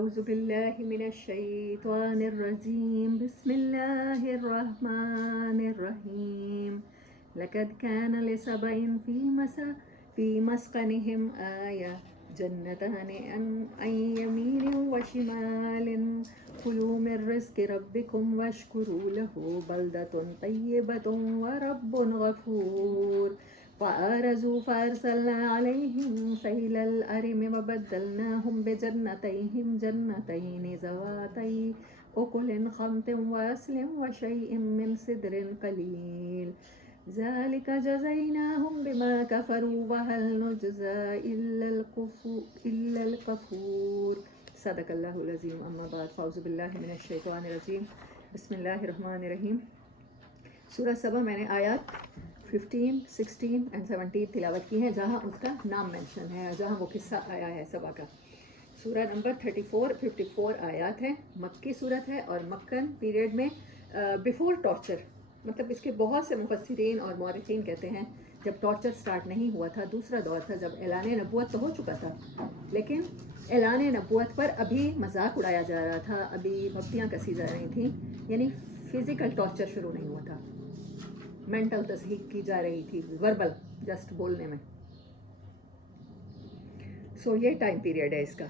أعوذ بالله من الشيطان الرجيم بسم الله الرحمن الرحيم لقد كان لسبع في مسكنهم آية جنتان عن يمين وشمال كلوا من رزق ربكم واشكروا له بلدة طيبة ورب غفور فأرزوا فأرسلنا عليهم سيل الأرم وبدلناهم بجنتيهم جنتين ذواتي أكل خمط وأصل وشيء من سدر قليل ذلك جزيناهم بما كفروا وهل نجزى إلا الكفور صدق الله العظيم أما بعد فأعوذ بالله من الشيطان الرجيم بسم الله الرحمن الرحيم سورہ سبا میں نے آیات 15, 16 and 17 تلاوت کی ہیں جہاں اس کا نام مینشن ہے، جہاں وہ قصہ آیا ہے سبا کا. سورہ نمبر 54 آیات ہے، مکی صورت ہے اور مکن پیریڈ میں بیفور ٹارچر، مطلب اس کے بہت سے مفسرین اور مورخین کہتے ہیں جب ٹارچر سٹارٹ نہیں ہوا تھا، دوسرا دور تھا جب اعلان نبوت تو ہو چکا تھا لیکن اعلان نبوت پر ابھی مذاق اڑایا جا رہا تھا، ابھی بھپتیاں کسی جا رہی تھیں، یعنی فزیکل ٹارچر شروع نہیں ہوا تھا، مینٹل تصحیق کی جا رہی تھی، وربل جسٹ بولنے میں. سو یہ ٹائم پیریڈ ہے اس کا،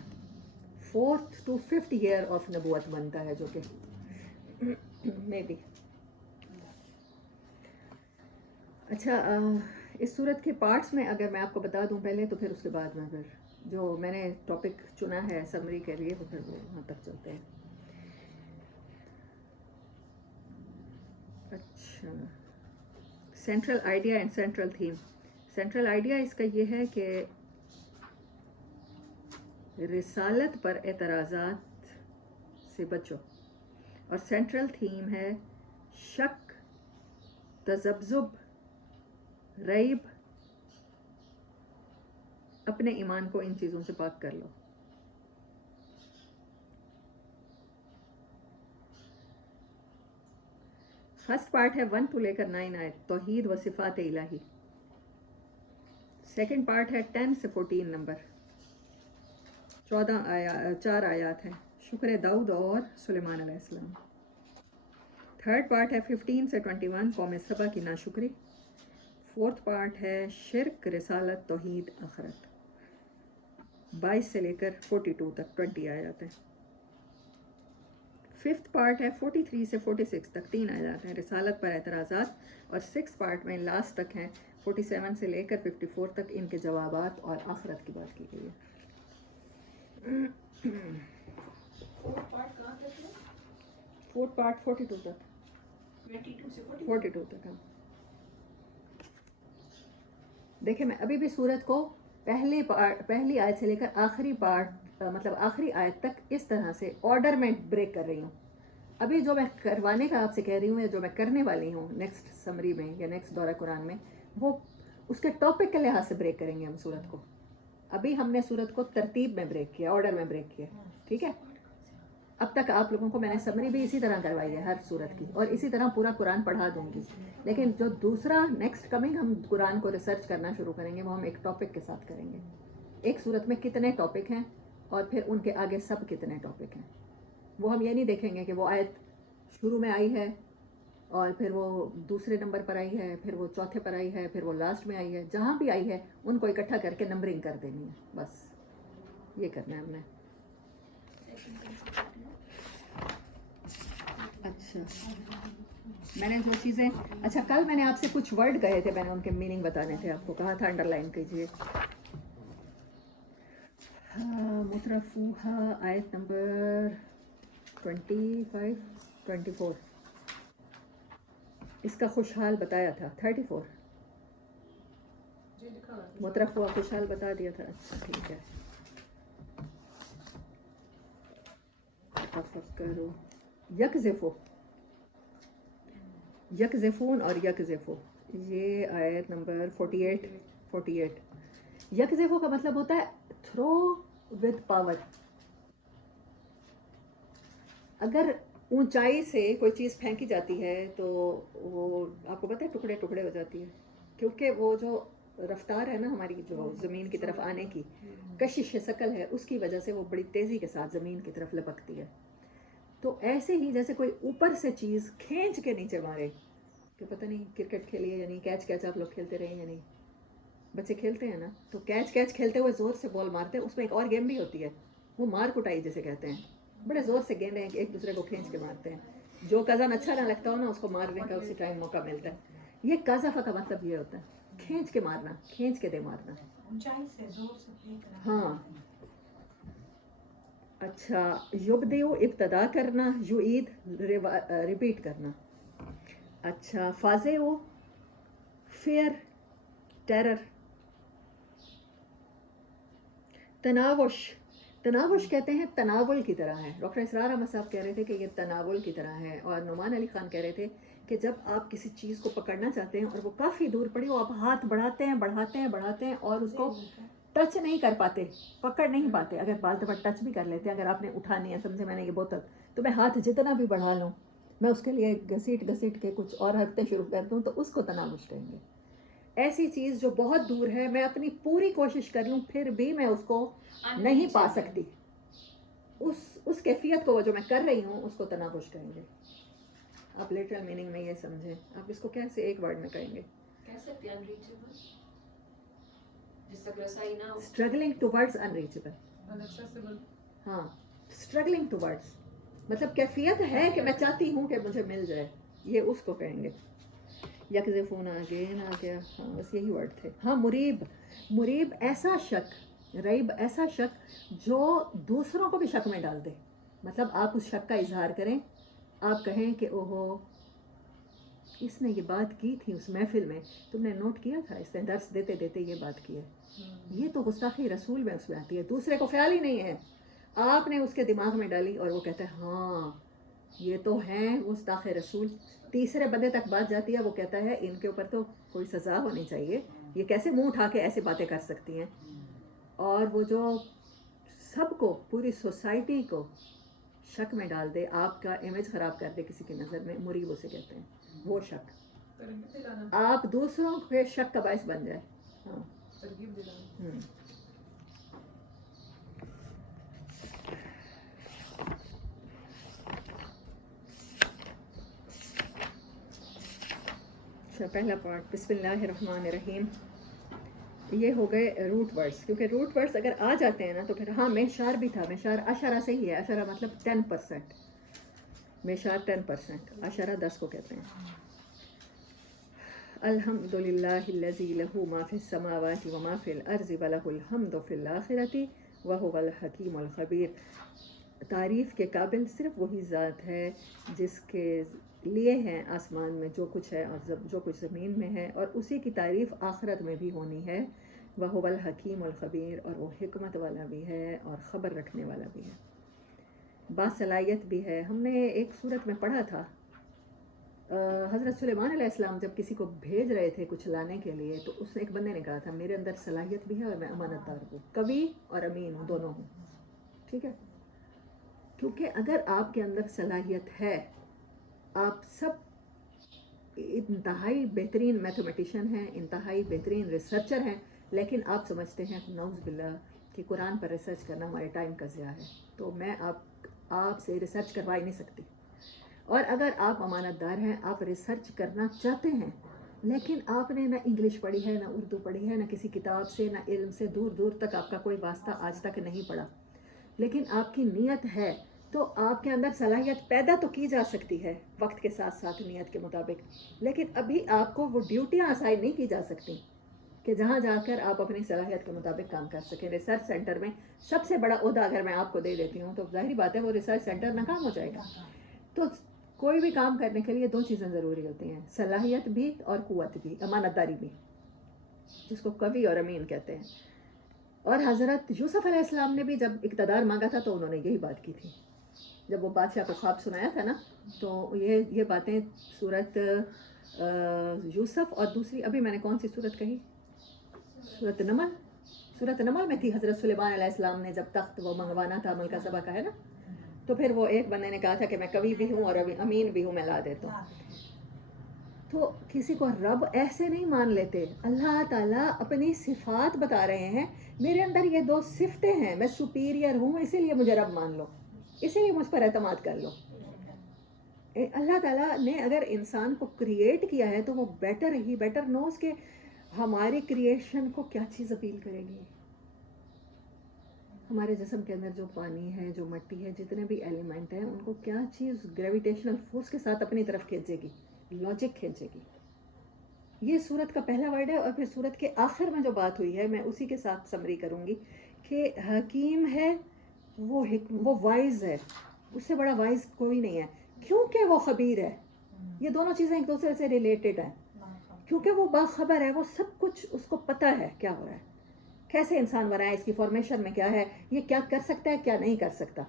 4th to 5th year of نبوت بنتا ہے جو کہ مے بی. اچھا اس صورت کے پارٹس میں اگر میں آپ کو بتا دوں پہلے تو پھر اس کے بعد میں پھر جو میں نے ٹاپک چنا ہے سمری کے لیے تو پھر وہ وہاں تک چلتے ہیں. اچھا central idea and central theme. Central idea اس کا یہ ہے کہ رسالت پر اعتراضات سے بچو، اور سینٹرل تھیم ہے شک، تذبذب، ریب، اپنے ایمان کو ان چیزوں سے پاک کر لو. فرسٹ پارٹ ہے 1 to 9 آیت، توحید و صفات الہی. سیکنڈ پارٹ ہے 10 سے 14 نمبر، 4 آیات ہیں، شکر داؤد اور سلیمان علیہ السلام. تھرڈ پارٹ ہے 15 سے 21 قوم سبا کی ناشکری. فورتھ پارٹ ہے شرک، رسالت، توحید، آخرت. 22 سے لے کر 42 تک 20 آیات ہیں. ففتھ پارٹ ہے 43 سے 46 تک 3 آیات ہیں، رسالت پر اعتراضات، اور 6 پارٹ میں لاسٹ تک ہیں 47 سے لے کر 54 تک ان کے جوابات اور آخرت کی بات کی گئی ہے. فورتھ پارٹ 42 تک، 42 تک. ہاں دیکھیں میں ابھی بھی سورت کو پہلی آیت سے لے کر آخری پارٹ مطلب آخری آیت تک اس طرح سے آرڈر میں بریک کر رہی ہوں. ابھی جو میں کروانے کا آپ سے کہہ رہی ہوں یا جو میں کرنے والی ہوں نیکسٹ سمری میں یا نیکسٹ دورہ قرآن میں، وہ اس کے ٹاپک کے لحاظ سے بریک کریں گے ہم سورت کو. ابھی ہم نے سورت کو ترتیب میں بریک کیا، آرڈر میں بریک کیا، ٹھیک ہے. اب تک آپ لوگوں کو میں نے سمری بھی اسی طرح کروائی ہے ہر سورت کی، اور اسی طرح پورا قرآن پڑھا دوں گی. لیکن جو دوسرا نیکسٹ کمنگ ہم قرآن کو ریسرچ کرنا شروع کریں گے وہ ہم ایک ٹاپک کے ساتھ کریں گے. ایک سورت میں کتنے ٹاپک ہیں اور پھر ان کے آگے سب کتنے ٹاپک ہیں، وہ ہم یہ نہیں دیکھیں گے کہ وہ آیت شروع میں آئی ہے اور پھر وہ دوسرے نمبر پر آئی ہے، پھر وہ چوتھے پر آئی ہے، پھر وہ لاسٹ میں آئی ہے. جہاں بھی آئی ہے ان کو اکٹھا کر کے نمبرنگ کر دینی ہے، بس یہ کرنا ہے ہم نے. اچھا میں نے جو چیزیں اچھا کل میں نے آپ سے کچھ ورڈ کہے تھے، میں نے ان کے میننگ بتانے تھے، آپ کو کہا تھا انڈر لائن کیجیے. مترفوہا آیت نمبر 25 24 اس کا خوشحال بتایا تھا. 34 مترفوہا خوشحال بتا دیا تھا. اچھا ٹھیک ہے. کرو یکذفو، یکذفون اور یکذفو، یہ آیت نمبر 48. یکذفو کا مطلب ہوتا ہے تھرو ود پاور. اگر اونچائی سے کوئی چیز پھینکی جاتی ہے تو وہ آپ کو پتہ ہے ٹکڑے ٹکڑے ہو جاتی ہے، کیونکہ وہ جو رفتار ہے نا ہماری جو زمین کی طرف آنے کی کشش ثقل ہے، اس کی وجہ سے وہ بڑی تیزی کے ساتھ زمین کی طرف لپکتی ہے. تو ایسے ہی جیسے کوئی اوپر سے چیز کھینچ کے نیچے مارے، کہ پتہ نہیں کرکٹ کھیلیے یا نہیں، کیچ آپ لوگ کھیلتے رہے یا نہیں، بچے کھیلتے ہیں نا، تو کیچ کھیلتے ہوئے زور سے بال مارتے ہیں. اس میں ایک اور گیم بھی ہوتی ہے، وہ مار کٹائی جیسے کہتے ہیں. بڑے زور سے گیندیں ایک دوسرے کو کھینچ کے مارتے ہیں. جو کزن اچھا نہ لگتا ہو نا، اس کو مارنے کا اسی ٹائم موقع ملتا ہے. یہ قذف کا مطلب یہ ہوتا ہے، کھینچ کے مارنا، کھینچ کے دے مارنا. ہاں اچھا. یبدیو ابتدا کرنا، یعید ریپیٹ کرنا. اچھا. فازیو فیئر، ٹیرر. تناوش کہتے ہیں تناول کی طرح ہے. ڈاکٹر اسرار احمد صاحب کہہ رہے تھے کہ یہ تناول کی طرح ہے، اور نعمان علی خان کہہ رہے تھے کہ جب آپ کسی چیز کو پکڑنا چاہتے ہیں اور وہ کافی دور پڑی ہو، آپ ہاتھ بڑھاتے ہیں اور اس کو ٹچ نہیں کر پاتے، پکڑ نہیں پاتے. اگر بعض دفعہ ٹچ بھی کر لیتے ہیں، اگر آپ نے اٹھانی ہے، سمجھے میں نے یہ بوتل، تو میں ہاتھ جتنا بھی بڑھا لوں، میں اس کے لیے گھسیٹ کے کچھ اور حرکتیں شروع کر دوں، تو اس کو تناوش کہیں گے. ایسی چیز جو بہت دور ہے، میں اپنی پوری کوشش کر لوں پھر بھی میں اس کو نہیں پا سکتی، اس کیفیت کو وہ جو میں کر رہی ہوں اس کو تناوش کہیں گے. آپ لٹرل میننگ میں یہ سمجھیں. آپ اس کو کیسے ایک ورڈ میں کہیں گے؟ Struggling towards unreachable. ہاں، اسٹرگلنگ ٹوورڈز مطلب کیفیت ہے کہ میں چاہتی ہوں کہ مجھے مل جائے، یہ اس کو کہیں گے. یکذفون اگین آ گیا. ہاں بس یہی ورڈ تھے. ہاں مریب ایسا شک، ریب ایسا شک جو دوسروں کو بھی شک میں ڈال دے. مطلب آپ اس شک کا اظہار کریں، آپ کہیں کہ اوہو اس نے یہ بات کی تھی اس محفل میں، تم نے نوٹ کیا تھا، اس نے درس دیتے دیتے یہ بات کی ہے. یہ تو گستاخی رسول میں اس میں آتی ہے. دوسرے کو خیال ہی نہیں ہے، آپ نے اس کے دماغ میں ڈالی اور وہ کہتا ہے ہاں یہ تو ہیں گستاخ رسول. تیسرے بندے تک بات جاتی ہے، وہ کہتا ہے ان کے اوپر تو کوئی سزا ہونی چاہیے، یہ کیسے منہ اٹھا کے ایسی باتیں کر سکتی ہیں. اور وہ جو سب کو، پوری سوسائٹی کو شک میں ڈال دے، آپ کا امیج خراب کر دے کسی کی نظر میں، مریب اسے کہتے ہیں. وہ شک آپ دوسروں کے شک کا باعث بن جائے. ہاں پہلا پارٹ بسم اللہ الرحمن الرحیم. یہ ہو گئے روٹ ورڈز، کیونکہ روٹ ورڈز اگر آ جاتے ہیں نا تو پھر ہاں میشار بھی تھا. میشار اشارہ سے ہی ہے. اشارہ مطلب 10%. میشار 10%، اشارہ 10 کو کہتے ہیں. الحمد للہ الذی لہ ما فی السماوات وما فی الارض ولہ الحمد فی الآخرۃ وہو الحکیم الخبیر. تعریف کے قابل صرف وہی ذات ہے جس کے لیے ہیں آسمان میں جو کچھ ہے اور جو کچھ زمین میں ہے، اور اسی کی تعریف آخرت میں بھی ہونی ہے. وہو الحکیم الخبیر، اور وہ حکمت والا بھی ہے اور خبر رکھنے والا بھی ہے، باصلاحیت بھی ہے. ہم نے ایک صورت میں پڑھا تھا، حضرت سلیمان علیہ السلام جب کسی کو بھیج رہے تھے کچھ لانے کے لیے، تو اس نے ایک بندے نے کہا تھا میرے اندر صلاحیت بھی ہے اور میں امانت دار ہوں، قوی اور امین ہوں، دونوں ہوں. ٹھیک ہے، کیونکہ اگر آپ کے اندر صلاحیت ہے، آپ سب انتہائی بہترین میتھمیٹیشین ہیں، انتہائی بہترین ریسرچر ہیں، لیکن آپ سمجھتے ہیں نعوذ باللہ کہ قرآن پر ریسرچ کرنا ہمارے ٹائم کا ضیاع ہے، تو میں آپ سے ریسرچ کروا ہی نہیں سکتی. اور اگر آپ امانت دار ہیں، آپ ریسرچ کرنا چاہتے ہیں، لیکن آپ نے نہ انگلش پڑھی ہے، نہ اردو پڑھی ہے، نہ کسی کتاب سے، نہ علم سے، دور دور تک آپ کا کوئی واسطہ آج تک نہیں پڑا، لیکن آپ کی نیت ہے، تو آپ کے اندر صلاحیت پیدا تو کی جا سکتی ہے وقت کے ساتھ ساتھ نیت کے مطابق. لیکن ابھی آپ کو وہ ڈیوٹیاں اسائن نہیں کی جا سکتی کہ جہاں جا کر آپ اپنی صلاحیت کے مطابق کام کر سکیں. ریسرچ سینٹر میں سب سے بڑا عہدہ اگر میں آپ کو دے دیتی ہوں تو ظاہری بات ہے وہ ریسرچ سینٹر ناکام ہو جائے گا. تو کوئی بھی کام کرنے کے لیے دو چیزیں ضروری ہوتی ہیں، صلاحیت بھی اور قوت بھی، امانت داری بھی، جس کو قوی اور امین کہتے ہیں. اور حضرت یوسف علیہ السلام نے بھی جب اقتدار مانگا تھا تو انہوں نے یہی بات کی تھی. جب وہ بادشاہ کو خواب سنایا تھا نا، تو یہ باتیں صورت یوسف اور دوسری ابھی میں نے کون سی صورت کہی، صورت نمل میں تھی. حضرت سلیمان علیہ السلام نے جب تخت وہ منگوانا تھا ملکہ سبا کا، ہے نا، تو پھر وہ ایک بندے نے کہا تھا کہ میں قوی بھی ہوں اور امین بھی ہوں، میں لا دیتا ہوں. تو کسی کو رب ایسے نہیں مان لیتے. اللہ تعالیٰ اپنی صفات بتا رہے ہیں, میرے اندر یہ 2 صفتیں ہیں, میں سپیریئر ہوں, اسی لیے مجھے رب مان لو, اسی لیے مجھ پر اعتماد کر لو. اللہ تعالیٰ نے اگر انسان کو کریٹ کیا ہے تو وہ بیٹر نوز کہ ہماری کریشن کو کیا چیز اپیل کرے گی. ہمارے جسم کے اندر جو پانی ہے, جو مٹی ہے, جتنے بھی ایلیمنٹ ہیں, ان کو کیا چیز گریویٹیشنل فورس کے ساتھ اپنی طرف کھینچے گی, لاجک کھینچے گی. یہ سورت کا پہلا ورڈ ہے. اور پھر سورت کے آخر میں جو بات ہوئی ہے میں اسی کے ساتھ سمری کروں گی کہ حکیم ہے, وہ وائز ہے, اس سے بڑا وائز کوئی نہیں ہے, کیونکہ وہ خبیر ہے. یہ دونوں چیزیں ایک دوسرے سے ریلیٹڈ ہیں. کیونکہ وہ باخبر ہے, وہ سب کچھ اس کو پتہ ہے کیا ہو رہا ہے, کیسے انسان بنا ہے, اس کی فارمیشن میں کیا ہے, یہ کیا کر سکتا ہے, کیا نہیں کر سکتا,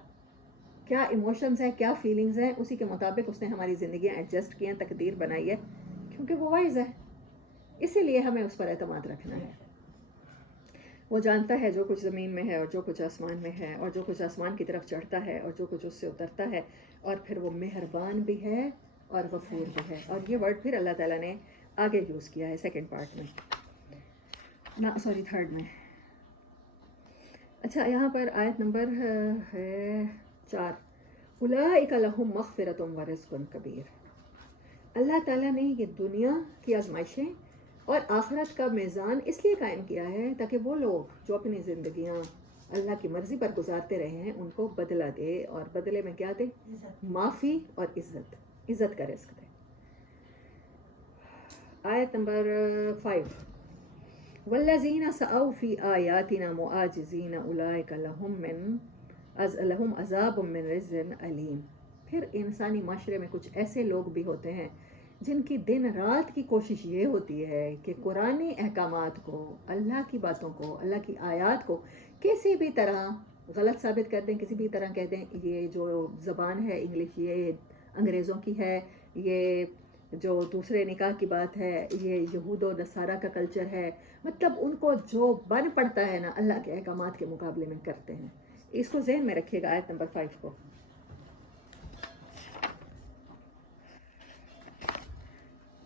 کیا ایموشنز ہیں, کیا فیلنگز ہیں, اسی کے مطابق اس نے ہماری زندگیاں ایڈجسٹ کی ہیں, تقدیر بنائی ہے, کیونکہ وہ وائز ہے. اسی لیے ہمیں اس پر اعتماد رکھنا ہے. وہ جانتا ہے جو کچھ زمین میں ہے اور جو کچھ آسمان میں ہے, اور جو کچھ آسمان کی طرف چڑھتا ہے اور جو کچھ اس سے اترتا ہے, اور پھر وہ مہربان بھی ہے اور غفور بھی ہے. اور یہ ورڈ پھر اللہ تعالیٰ نے آگے یوز کیا ہے سیکنڈ پارٹ میں, تھرڈ میں. اچھا, یہاں پر آیت نمبر ہے 4, اولئک لہم مغفرۃ ورزق کبیر. اللہ تعالیٰ نے یہ دنیا کی آزمائشیں اور آخرت کا میزان اس لیے قائم کیا ہے تاکہ وہ لوگ جو اپنی زندگیاں اللہ کی مرضی پر گزارتے رہے ہیں ان کو بدلہ دے, اور بدلے میں کیا دے, معافی اور عزت کا رزق دے. آیت نمبر 5, والذین سعوا فی آیاتنا معاجزین اولئک لہم عذاب من رجز علیم. پھر انسانی معاشرے میں کچھ ایسے لوگ بھی ہوتے ہیں جن کی دن رات کی کوشش یہ ہوتی ہے کہ قرآنی احکامات کو, اللہ کی باتوں کو, اللہ کی آیات کو کسی بھی طرح غلط ثابت کر دیں, کسی بھی طرح کہہ دیں یہ جو زبان ہے انگلش یہ انگریزوں کی ہے, یہ جو دوسرے نکاح کی بات ہے یہ یہود و نصارہ کا کلچر ہے. مطلب ان کو جو بن پڑتا ہے نا اللہ کے احکامات کے مقابلے میں کرتے ہیں. اس کو ذہن میں رکھیے گا آیت نمبر 5 کو.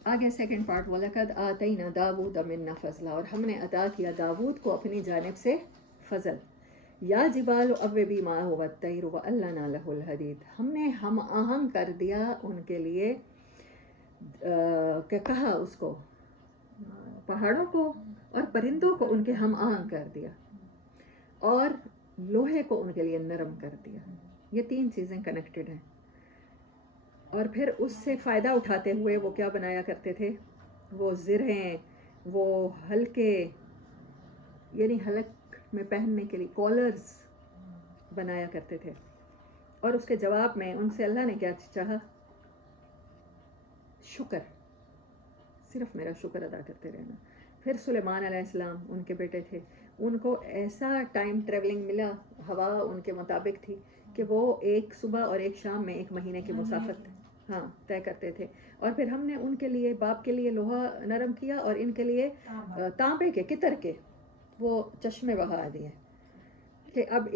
آگے سیکنڈ پارٹ, وَلَقَدْ آتَيْنَا دَاوُودَ مِنَّا فَضْلًا. اور ہم نے عطا کیا داود کو اپنی جانب سے فضل. یا جبال اوّبی ماء وَالطَّيْرُ وَأَلَّنَا لَهُ الْحَدِيدَ. ہم نے ہم آہنگ کر دیا ان کے لیے, کہ کہا اس کو, پہاڑوں کو اور پرندوں کو ان کے ہم آہنگ کر دیا, اور لوہے کو ان کے لیے نرم کر دیا. یہ 3 چیزیں کنیکٹڈ ہیں. اور پھر اس سے فائدہ اٹھاتے ہوئے وہ کیا بنایا کرتے تھے, وہ زرہیں, وہ ہلکے یعنی حلق میں پہننے کے لیے کالرز بنایا کرتے تھے. اور اس کے جواب میں ان سے اللہ نے کیا چاہا, شکر, صرف میرا شکر ادا کرتے رہنا. پھر سلیمان علیہ السلام ان کے بیٹے تھے, ان کو ایسا ٹائم ٹریولنگ ملا, ہوا ان کے مطابق تھی کہ وہ ایک صبح اور ایک شام میں 1 مہینے کی مسافت طے کرتے تھے. اور پھر ہم نے ان کے لیے, باپ کے لیے لوہا نرم کیا, اور ان کے لیے تانبے کے کتر کے وہ چشمے بہا دیے کہ اب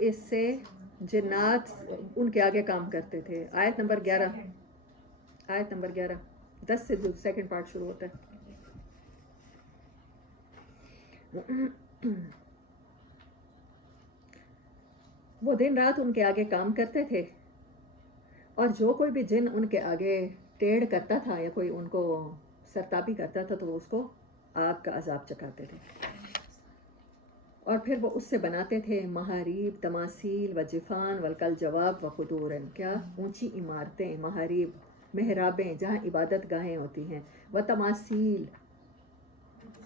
اس سے جنات ان کے آگے کام کرتے تھے. آیت نمبر 11 10 سے سیکنڈ پارٹ شروع ہوتا ہے. وہ دن رات ان کے آگے کام کرتے تھے, اور جو کوئی بھی جن ان کے آگے ٹیڑھ کرتا تھا یا کوئی ان کو سرتابی کرتا تھا تو وہ اس کو آگ کا عذاب چکھاتے تھے. اور پھر وہ اس سے بناتے تھے محاریب, تماثیل و جفان والکل جواب و قدورن. کیا اونچی عمارتیں, محاریب محرابیں جہاں عبادت گاہیں ہوتی ہیں, و تماثیل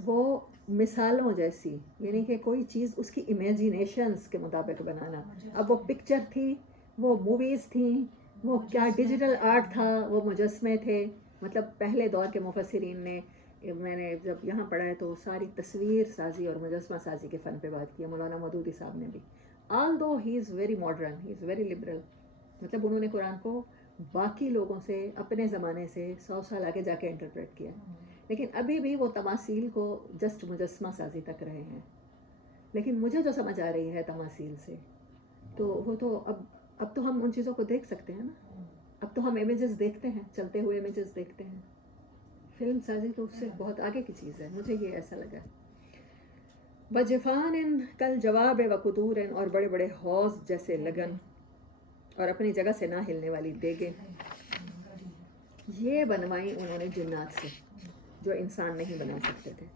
وہ مثالوں جیسی, یعنی کہ کوئی چیز اس کی امیجینیشنز کے مطابق بنانا. اب وہ پکچر تھی, وہ موویز تھیں, وہ کیا ڈیجیٹل آرٹ تھا, وہ مجسمے تھے. مطلب پہلے دور کے مفسرین نے, میں نے جب یہاں پڑھا ہے تو ساری تصویر سازی اور مجسمہ سازی کے فن پہ بات کی ہے. مولانا مودودی صاحب نے بھی, although he is very modern, he is very liberal. مطلب انہوں نے قرآن کو باقی لوگوں سے, اپنے زمانے سے 100 سال آگے جا کے انٹرپریٹ کیا, لیکن ابھی بھی وہ تماثیل کو جسٹ مجسمہ سازی تک رہے ہیں. لیکن مجھے جو سمجھ آ رہی ہے تماثیل سے, تو وہ تو اب تو ہم ان چیزوں کو دیکھ سکتے ہیں نا. اب تو ہم امیجز دیکھتے ہیں، چلتے ہوئے امیجز دیکھتے ہیں، فلم سازی تو اس سے بہت آگے کی چیز ہے، مجھے یہ ایسا لگا. بجفان کل جواب و قطور، اور بڑے بڑے حوض جیسے لگن، اور اپنی جگہ سے نہ ہلنے والی دیگیں. یہ بنوائی انہوں نے جنات سے جو انسان نہیں بنا سکتے تھے.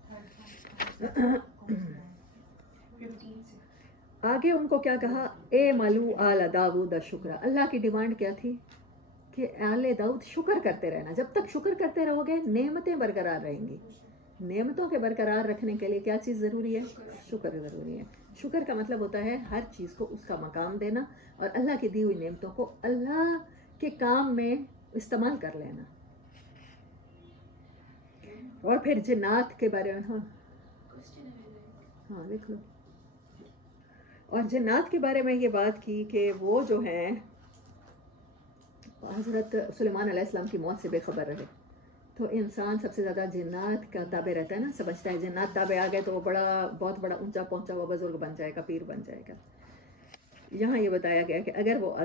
آگے ان کو کیا کہا، اے ملو آل داود شکرا. اللہ کی ڈیمانڈ کیا تھی کہ آل داؤد شکر کرتے رہنا. جب تک شکر کرتے رہو گے نعمتیں برقرار رہیں گی. نعمتوں کے برقرار رکھنے کے لیے کیا چیز ضروری ہے؟ شکر ضروری ہے. شکر کا مطلب ہوتا ہے ہر چیز کو اس کا مقام دینا اور اللہ کی دی ہوئی نعمتوں کو اللہ کے کام میں استعمال کر لینا. اور پھر جنات کے بارے میں ہاں لکھ لو. اور جنات کے بارے میں یہ بات کی کہ وہ جو ہیں حضرت سلیمان علیہ السلام کی موت سے بے خبر رہے. تو انسان سب سے زیادہ جنات کا تابع رہتا ہے نا، سمجھتا ہے جنات تابع آ گئے تو وہ بہت بڑا اونچا پہنچا ہوا بزرگ بن جائے گا، پیر بن جائے گا. یہاں یہ بتایا گیا کہ اگر وہ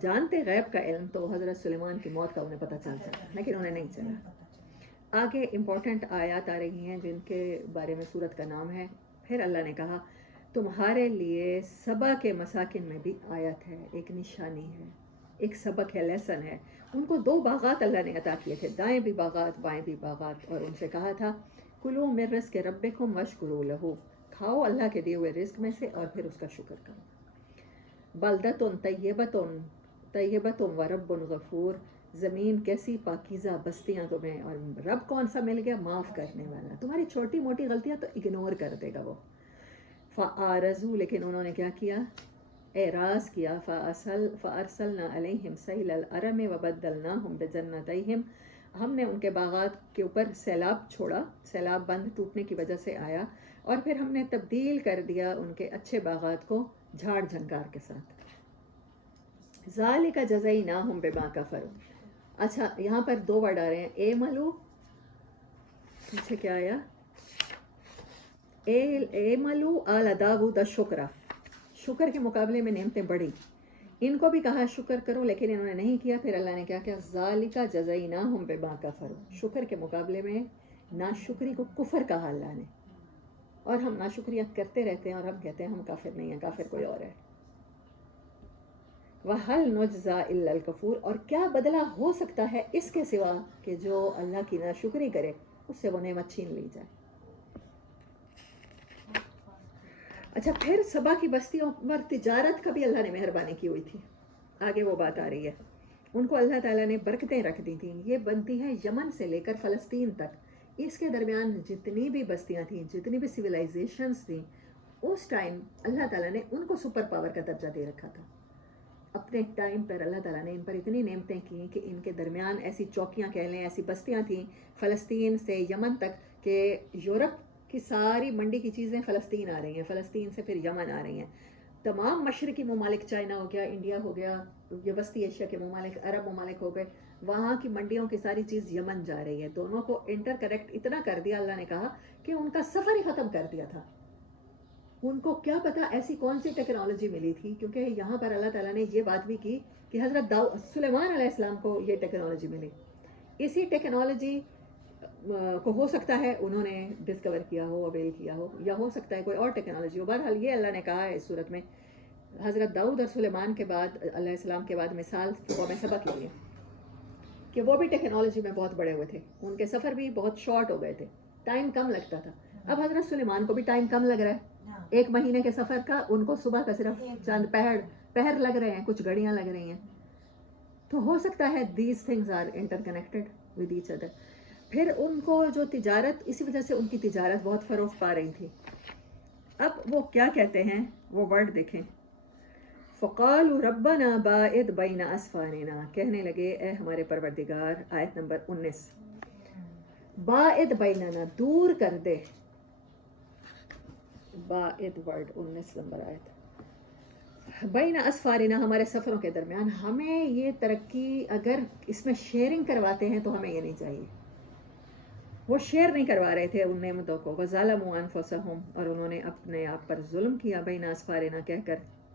جانتے غیب کا علم تو حضرت سلیمان کی موت کا انہیں پتہ چل جاتا، لیکن انہیں نہیں چلا. آگے امپورٹنٹ آیات آ رہی ہیں جن کے بارے میں سورت کا نام ہے. پھر اللہ نے کہا تمہارے لیے سبا کے مساکن میں بھی آیت ہے، ایک نشانی ہے، ایک سبق ہے، لیسن ہے. ان کو 2 باغات اللہ نے عطا کیے تھے، دائیں بھی باغات بائیں بھی باغات، اور ان سے کہا تھا کلوا من رزق ربکم واشکروا لہ، کھاؤ اللہ کے دیے ہوئے رزق میں سے اور پھر اس کا شکر کرو. بلدۃ طیبۃ ورب غفور، زمین کیسی پاکیزہ بستیاں تمہیں، اور رب کون سا مل گیا؟ معاف کرنے والا. تمہاری چھوٹی موٹی غلطیاں تو اگنور کر دے گا وہ. فَأَعْرَضُوا، لیکن انہوں نے کیا کیا؟ اعراض کیا. فَأَرْسَلْنَا عَلَيْهِمْ سَيْلَ الْعَرَمِ وَبَدَّلْنَاهُمْ بِجَنَّتَيْهِمْ، ہم نے ان کے باغات کے اوپر سیلاب چھوڑا، سیلاب بند ٹوٹنے کی وجہ سے آیا، اور پھر ہم نے تبدیل کر دیا ان کے اچھے باغات کو جھاڑ جھنکار کے ساتھ. ذَلِكَ جَزَيْنَاهُمْ بِمَا كَفَرُوا. اچھا یہاں پر 2 ورڈ آ رہے ہیں، اے ملو، پیچھے کیا آیا؟ اے ملو آل داود شکرا، شکر کے مقابلے میں نعمتیں بڑھی. ان کو بھی کہا شکر کرو لیکن انہوں نے نہیں کیا. پھر اللہ نے کیا کیا؟ ذالک جزیناہم بما کفروا، شکر کے مقابلے میں ناشکری کو کفر کہا اللہ نے. اور ہم ناشکریہ کرتے رہتے ہیں اور ہم کہتے ہیں ہم کافر نہیں ہیں، کافر کوئی اور ہے. وَهَلْ نُجْزَىٰ إِلَّا الْكَفُورَ، اور کیا بدلہ ہو سکتا ہے اس کے سوا کہ جو اللہ کی ناشکری کرے اس سے وہ نعمت چھین لی جائے. اچھا پھر سبا کی بستیوں پر تجارت کا بھی اللہ نے مہربانی کی ہوئی تھی. آگے وہ بات آ رہی ہے. ان کو اللہ تعالیٰ نے برکتیں رکھ دی تھیں. یہ بنتی ہیں یمن سے لے کر فلسطین تک. اس کے درمیان جتنی بھی بستیاں تھیں، جتنی بھی سویلائزیشنز تھیں، اس ٹائم اللہ تعالیٰ نے ان کو سپر پاور کا درجہ دے رکھا تھا. اپنے ٹائم پر اللہ تعالیٰ نے ان پر اتنی نعمتیں کیں کہ ان کے درمیان ایسی چوکیاں کہہ لیں، ایسی بستیاں تھیں فلسطین سے یمن تک کہ یورپ کی ساری منڈی کی چیزیں فلسطین آ رہی ہیں، فلسطین سے پھر یمن آ رہی ہیں. تمام مشرقی ممالک، چائنا ہو گیا، انڈیا ہو گیا، یہ وسطی ایشیا کے ممالک، عرب ممالک ہو گئے، وہاں کی منڈیوں کی ساری چیز یمن جا رہی ہے. دونوں کو انٹر کریکٹ اتنا کر دیا اللہ نے کہا کہ ان کا سفر ہی ختم کر دیا تھا. ان کو کیا پتا ایسی کون سی ٹیکنالوجی ملی تھی، کیونکہ یہاں پر اللہ تعالیٰ نے یہ بات بھی کی کہ حضرت سلیمان علیہ السلام کو یہ ٹیکنالوجی ملی. اسی ٹیکنالوجی کو ہو سکتا ہے انہوں نے ڈسکور کیا ہو، اویل کیا ہو، یا ہو سکتا ہے کوئی اور ٹیکنالوجی ہو. بہرحال یہ اللہ نے کہا ہے اس صورت میں حضرت داؤد اور سلیمان کے بعد، علیہ السلام کے بعد مثال قوم سبا کے لیے کہ وہ بھی ٹیکنالوجی میں بہت بڑے ہوئے تھے. ان کے سفر بھی بہت شارٹ ہو گئے تھے، ٹائم کم لگتا تھا. اب حضرت سلیمان کو بھی ٹائم کم لگ رہا ہے. 1 مہینے کے سفر کا ان کو صبح کا صرف چند پہر لگ رہے ہیں، کچھ گھڑیاں لگ رہی ہیں. تو ہو سکتا ہے these things are interconnected with each other. پھر ان کو جو تجارت، اسی وجہ سے ان کی تجارت بہت فروغ پا رہی تھی. اب وہ کیا کہتے ہیں، وہ ورڈ دیکھیں. فَقَالُوا رَبَّنَا بَاعِدْ بَيْنَ أَسْفَارِنَا، کہنے لگے اے ہمارے پروردگار. آیت نمبر 19. باعد بیننا، دور کر دے. باعد ورڈ 19 نمبر آیت. بین اسفارنا، ہمارے سفروں کے درمیان. ہمیں یہ ترقی اگر اس میں شیئرنگ کرواتے ہیں تو ہمیں یہ نہیں چاہیے. وہ شیئر نہیں کروا رہے تھے ان نعمتوں کو. وَظَلَمُوا أَنفُسَهُمْ، اور انہوں نے اپنے آپ پر ظلم کیا. بین اسفارنا کہہ کر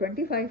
25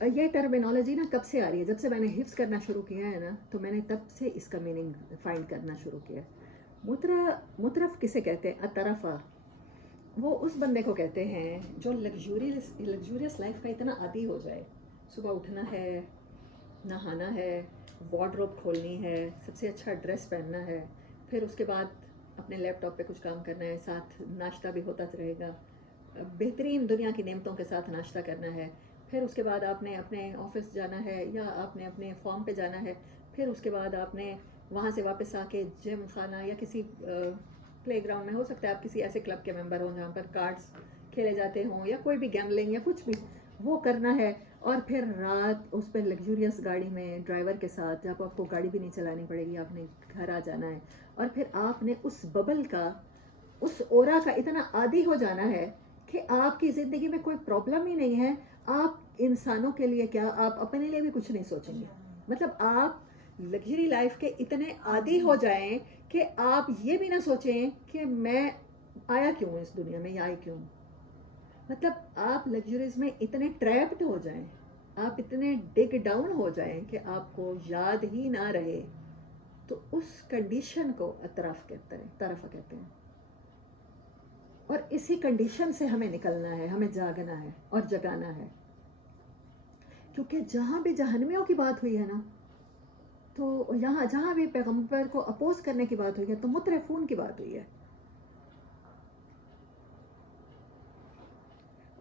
یہ ٹرمینالوجی نا کب سے آ رہی ہے؟ جب سے میں نے حفظ کرنا شروع کیا ہے نا، تو میں نے تب سے اس کا میننگ فائنڈ کرنا شروع کیا ہے۔ مترف کسے کہتے ہیں؟ اطرفہ، وہ اس بندے کو کہتے ہیں جو لگژوریس لائف کا اتنا عادی ہو جائے، صبح اٹھنا ہے، نہانا ہے، وارڈروب کھولنی ہے، سب سے اچھا ڈریس پہننا ہے، پھر اس کے بعد اپنے لیپ ٹاپ پہ کچھ کام کرنا ہے، ساتھ ناشتہ بھی ہوتا رہے گا، بہترین دنیا کی نعمتوں کے ساتھ ناشتہ کرنا ہے، پھر اس کے بعد آپ نے اپنے آفس جانا ہے یا آپ نے اپنے فارم پہ جانا ہے، پھر اس کے بعد آپ نے وہاں سے واپس آ کے جم خانہ یا کسی پلے گراؤنڈ میں، ہو سکتا ہے آپ کسی ایسے کلب کے ممبر ہوں جہاں پر کارڈس کھیلے جاتے ہوں یا کوئی بھی گیملنگ یا کچھ بھی، وہ کرنا ہے، اور پھر رات اس پہ لگژوریس گاڑی میں ڈرائیور کے ساتھ، جب آپ کو گاڑی بھی نہیں چلانی پڑے گی، آپ نے گھر آ جانا ہے، اور پھر آپ نے اس ببل کا، اس اورا کا اتنا عادی ہو جانا ہے کہ آپ کی زندگی میں کوئی پرابلم ہی نہیں ہے، آپ انسانوں کے لیے کیا، آپ اپنے لیے بھی کچھ نہیں سوچیں گے، مطلب آپ لگژری لائف کے اتنے عادی ہو جائیں کہ آپ یہ بھی نہ سوچیں کہ میں آیا کیوں ہوں اس دنیا میں، یا آئی کیوں، مطلب آپ لگژریز میں اتنے ٹریپڈ ہو جائیں، آپ اتنے ڈگ ڈاؤن ہو جائیں کہ آپ کو یاد ہی نہ رہے، تو اس کنڈیشن کو اطراف کہتے ہیں، طرف کہتے ہیں، اور اسی کنڈیشن سے ہمیں نکلنا ہے، ہمیں جاگنا ہے اور جگانا ہے، کیونکہ جہاں بھی جہنمیوں کی بات ہوئی ہے نا، تو یہاں جہاں بھی پیغمبر کو اپوز کرنے کی بات ہوئی ہے تو مترفون کی بات ہوئی ہے،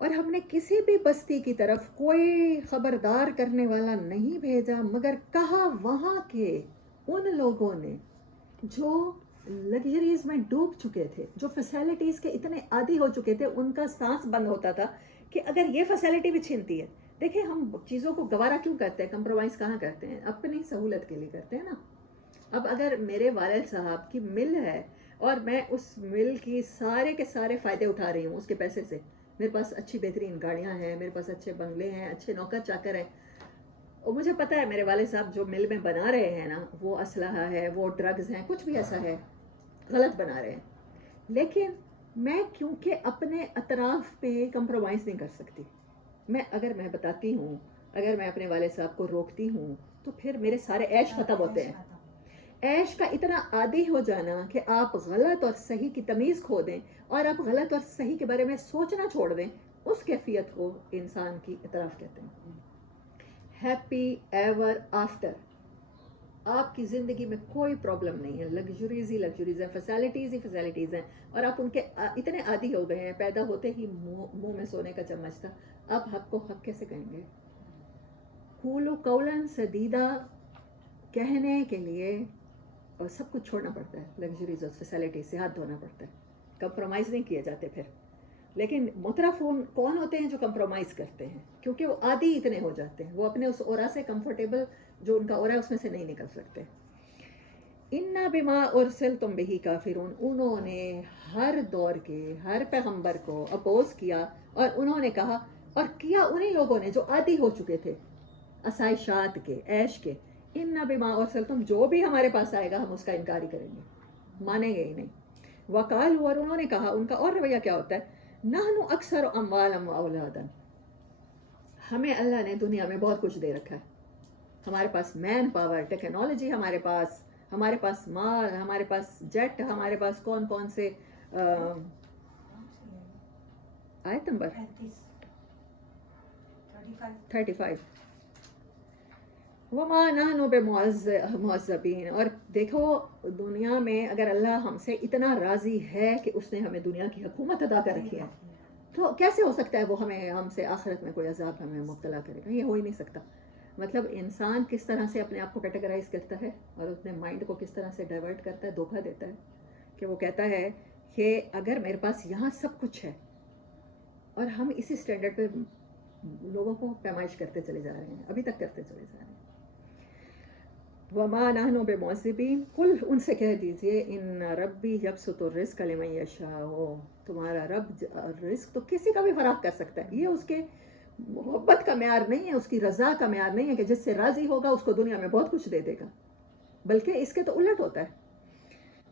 اور ہم نے کسی بھی بستی کی طرف کوئی خبردار کرنے والا نہیں بھیجا، مگر کہا وہاں کے ان لوگوں نے جو لگژریز میں ڈوب چکے تھے، جو فیسیلٹیز کے اتنے عادی ہو چکے تھے، ان کا سانس بند ہوتا تھا کہ اگر یہ فیسیلٹی بھی چھینتی ہے، دیکھیں ہم چیزوں کو گوارا کیوں کرتے ہیں، کمپرومائز کہاں کرتے ہیں؟ اپنی سہولت کے لیے کرتے ہیں نا۔ اب اگر میرے والد صاحب کی مل ہے اور میں اس مل کی سارے کے سارے فائدے اٹھا رہی ہوں اس کے پیسے سے، میرے پاس اچھی بہترین گاڑیاں ہیں، میرے پاس اچھے بنگلے ہیں، اچھے نوکر چاکر ہیں، اور مجھے پتا ہے میرے والد صاحب جو مل میں بنا رہے ہیں نا، وہ اسلحہ ہے، وہ ڈرگز ہیں، کچھ بھی ایسا ہے، غلط بنا رہے ہیں، لیکن میں کیونکہ اپنے اطراف پہ کمپرومائز نہیں کر سکتی، اگر میں بتاتی ہوں، اگر میں اپنے والد صاحب کو روکتی ہوں تو پھر میرے سارے عیش ختم ہوتے ہیں۔ عیش کا اتنا عادی ہو جانا کہ آپ غلط اور صحیح کی تمیز کھو دیں اور آپ غلط اور صحیح کے بارے میں سوچنا چھوڑ دیں، اس کیفیت کو انسان کی اطراف کہتے ہیں۔ ہیپی ایور آفٹر، آپ کی زندگی میں کوئی پرابلم نہیں ہے، لگژریز ہی لگژریز ہیں، فیسیلٹیز ہی فیسیلٹیز ہیں، اور آپ ان کے اتنے عادی ہو گئے ہیں، پیدا ہوتے ہی منہ میں سونے کا چمچ تھا، اب حق کو حق کیسے کہیں گے؟ قولوا قولا سدیدا کہنے کے لیے اور سب کچھ چھوڑنا پڑتا ہے، لگژریز اور فیسیلٹیز سے ہاتھ دھونا پڑتا ہے، کمپرومائز نہیں کیے جاتے پھر، لیکن مترفون کون ہوتے ہیں جو کمپرومائز کرتے ہیں؟ کیونکہ وہ عادی اتنے ہو جاتے ہیں، وہ اپنے اس اورا سے کمفرٹیبل، جو ان کا اورا ہے اس میں سے نہیں نکل سکتے۔ انا بما ارسلتم بہ کافرون، انہوں نے ہر دور کے ہر پیغمبر کو اپوز کیا، اور انہوں نے کہا، اور کیا انہی لوگوں نے جو عادی ہو چکے تھے آسائشات کے، عیش کے، انا بما ارسلتم، جو بھی ہمارے پاس آئے گا ہم اس کا انکار ہی کریں گے، مانیں گے ہی نہیں۔ وقالوا، اور انہوں نے کہا، ان کا اور رویہ کیا ہوتا ہے، نحن اکثر اموالا و اولادا، ہمیں اللہ نے دنیا میں بہت کچھ دے رکھا ہے، ہمارے پاس مین پاور، ٹیکنالوجی، ہمارے پاس مال، ہمارے پاس جیٹ، ہمارے پاس کون کون سے آیت نمبر 35، وما نحن بمعذبین، اور دیکھو دنیا میں اگر اللہ ہم سے اتنا راضی ہے کہ اس نے ہمیں دنیا کی حکومت ادا کر رکھی ہے، تو کیسے ہو سکتا ہے وہ ہم سے آخرت میں کوئی عذاب ہمیں مبتلا کرے گا؟ یہ ہو ہی نہیں سکتا۔ مطلب انسان کس طرح سے اپنے آپ کو کیٹیگرائز کرتا ہے اور اپنے مائنڈ کو کس طرح سے ڈائیورٹ کرتا ہے، دھوکہ دیتا ہے، کہ وہ کہتا ہے کہ اگر میرے پاس یہاں سب کچھ ہے، اور ہم اسی اسٹینڈرڈ پہ لوگوں کو پیمائش کرتے چلے جا رہے ہیں، ابھی تک کرتے چلے جا رہے ہیں۔ وما نحن بمعذبین، قل ان سے کہہ دیجئے، ان ربی یبسط الرزق لمن یشاء، تمہارا رب رزق تو کسی کا بھی فراخ کر سکتا ہے، یہ اس کے محبت کا معیار نہیں ہے، اس کی رضا کا معیار نہیں ہے کہ جس سے راضی ہوگا اس کو دنیا میں بہت کچھ دے دے گا، بلکہ اس کے تو الٹ ہوتا ہے۔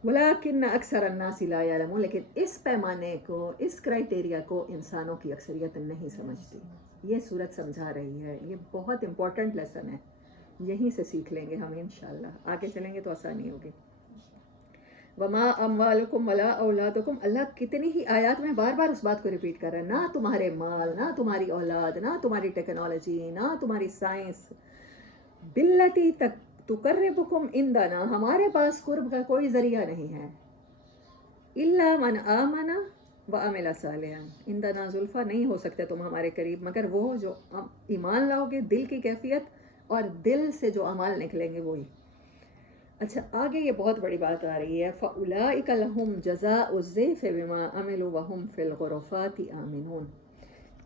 ولیکن اکثر الناس لا یعلمون، لیکن اس پیمانے کو، اس کرائٹیریا کو انسانوں کی اکثریت نہیں سمجھتی۔ یہ صورت سمجھا رہی ہے. یہ بہت امپورٹنٹ لیسن ہے, یہیں سے سیکھ لیں گے ہم انشاءاللہ. آگے چلیں گے تو آسانی ہوگی. وما اموالکم ولا اولادکم, اللہ کتنی ہی آیات میں بار بار اس بات کو ریپیٹ کر رہا ہے, نہ تمہارے مال, نہ تمہاری اولاد, نہ تمہاری ٹیکنالوجی, نہ تمہاری سائنس, باللتی تک تقربکم عندنا, ہمارے پاس قرب کا کوئی ذریعہ نہیں ہے, الا من آمن وعمل صالحا, عندنا زلفیٰ, نہیں ہو سکتے تم ہمارے قریب مگر وہ جو ایمان لاؤ گے, دل کی کیفیت اور دل سے جو اعمال نکلیں گے وہی. اچھا آگے یہ بہت بڑی بات آ رہی ہے, فَأُولَٰئِكَ لَهُمْ جَزَاءُ الضِّعْفِ بِمَا عَمِلُوا وَهُمْ فِي الْغُرُفَاتِ آمِنُونَ,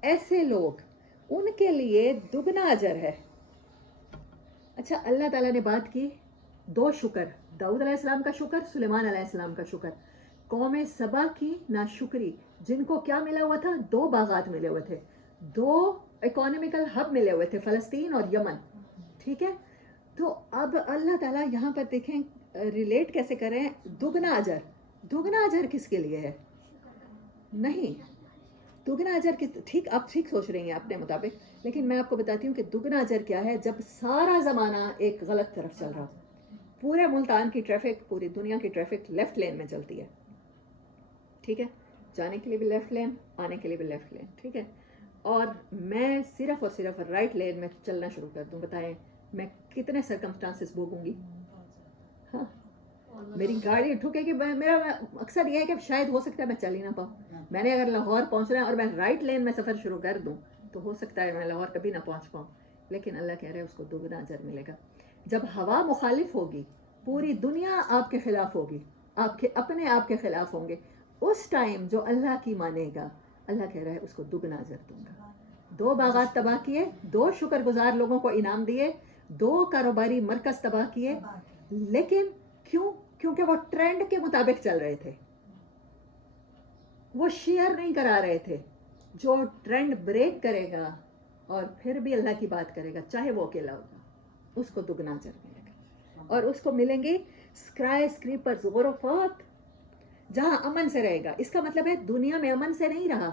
ایسے لوگ, ان کے لیے دگنا اجر ہے. اچھا اللہ تعالیٰ نے بات کی دو شکر, داؤد علیہ السلام کا شکر, سلیمان علیہ السلام کا شکر. قوم سبا کی ناشکری, جن کو کیا ملا ہوا تھا, 2 باغات ملے ہوئے تھے, 2 اکانومیکل ہب ملے ہوئے تھے, فلسطین اور یمن. ٹھیک ہے, تو اب اللہ تعالیٰ یہاں پر دیکھیں ریلیٹ کیسے کریں, دگنا اجر. دگنا اجر کس کے لیے ہے؟ نہیں, دگنا اجر کس, ٹھیک آپ ٹھیک سوچ رہی ہیں اپنے مطابق, لیکن میں آپ کو بتاتی ہوں کہ دگنا اجر کیا ہے. جب سارا زمانہ ایک غلط طرف چل رہا, پورے ملتان کی ٹریفک, پوری دنیا کی ٹریفک لیفٹ لین میں چلتی ہے, ٹھیک ہے, جانے کے لیے بھی لیفٹ لین, آنے کے لیے بھی لیفٹ لین, ٹھیک ہے, اور میں صرف اور صرف رائٹ لین میں چلنا شروع کر دوں, بتائیں میں کتنے سرکمسٹانسز بھوگوں گی. ہاں, میری گاڑی ٹھکے گی, میرا اکثر یہ ہے کہ شاید ہو سکتا ہے میں چل ہی نہ پاؤں. میں نے اگر لاہور پہنچنا ہے اور میں رائٹ لین میں سفر شروع کر دوں تو ہو سکتا ہے میں لاہور کبھی نہ پہنچ پاؤں, لیکن اللہ کہہ رہے ہیں اس کو دگنا اجر ملے گا. جب ہوا مخالف ہوگی, پوری دنیا آپ کے خلاف ہوگی, آپ کے اپنے آپ کے خلاف ہوں گے, اس ٹائم جو اللہ کی مانے گا, اللہ کہہ رہا ہے اس کو دگنا اجر دوں گا. 2 باغات تباہ کیے, 2 شکر گزار لوگوں کو انعام دیے, 2 کاروباری مرکز تباہ کیے, لیکن کیوں؟ کیونکہ وہ ٹرینڈ کے مطابق چل رہے تھے, وہ شیئر نہیں کرا رہے تھے. جو ٹرینڈ بریک کرے گا اور پھر بھی اللہ کی بات کرے گا, چاہے وہ اکیلا ہوگا, اس کو دگنا اجر ملے گا, اور اس کو ملیں گے اسکائی اسکریپرز, غرفات, جہاں امن سے رہے گا. اس کا مطلب ہے دنیا میں امن سے نہیں رہا,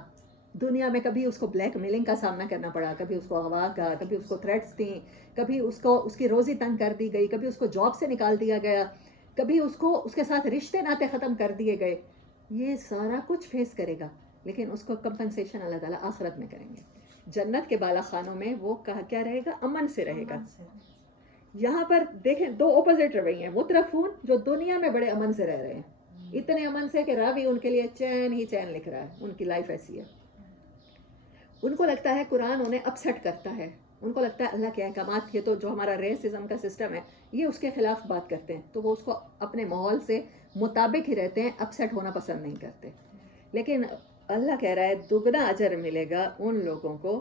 دنیا میں کبھی اس کو بلیک میلنگ کا سامنا کرنا پڑا, کبھی اس کو اغوا کا, کبھی اس کو تھریٹس تھیں, کبھی اس کو اس کی روزی تنگ کر دی گئی, کبھی اس کو جاب سے نکال دیا گیا, کبھی اس کو اس کے ساتھ رشتے ناطے ختم کر دیے گئے. یہ سارا کچھ فیس کرے گا, لیکن اس کو کمپنسیشن اللہ تعالیٰ آخرت میں کریں گے. جنت کے بالا خانوں میں وہ کیا رہے گا, امن سے رہے گا. یہاں پر دیکھیں 2 اپوزٹ رویے ہیں, مترفون جو دنیا میں بڑے امن سے رہ رہے ہیں, اتنے امن سے کہ راوی ان کے لیے چین ہی چین لکھ رہا ہے, ان کی لائف ایسی ہے. ان کو لگتا ہے قرآن انہیں اپسیٹ کرتا ہے, ان کو لگتا ہے اللہ کے احکامات کے تو جو ہمارا ریسزم کا سسٹم ہے یہ اس کے خلاف بات کرتے ہیں, تو وہ اس کو اپنے ماحول سے مطابق ہی رہتے ہیں, اپسیٹ ہونا پسند نہیں کرتے. لیکن اللہ کہہ رہا ہے دگنا اجر ملے گا ان لوگوں کو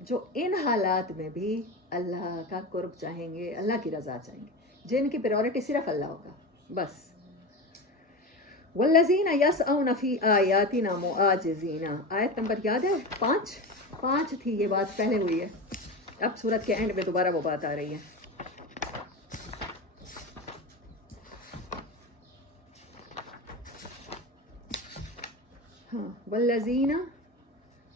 جو ان حالات میں بھی اللہ کا قرب چاہیں گے, اللہ کی رضا چاہیں گے, جن کی پریورٹی صرف اللہ ہوگا بس. والذین یسعون فی آیاتنا معاجزین, آیت نمبر یاد ہے 5 تھی, یہ بات پہلے ہوئی ہے, اب سورت کے اینڈ میں دوبارہ وہ بات آ رہی ہے. ہاں, والذین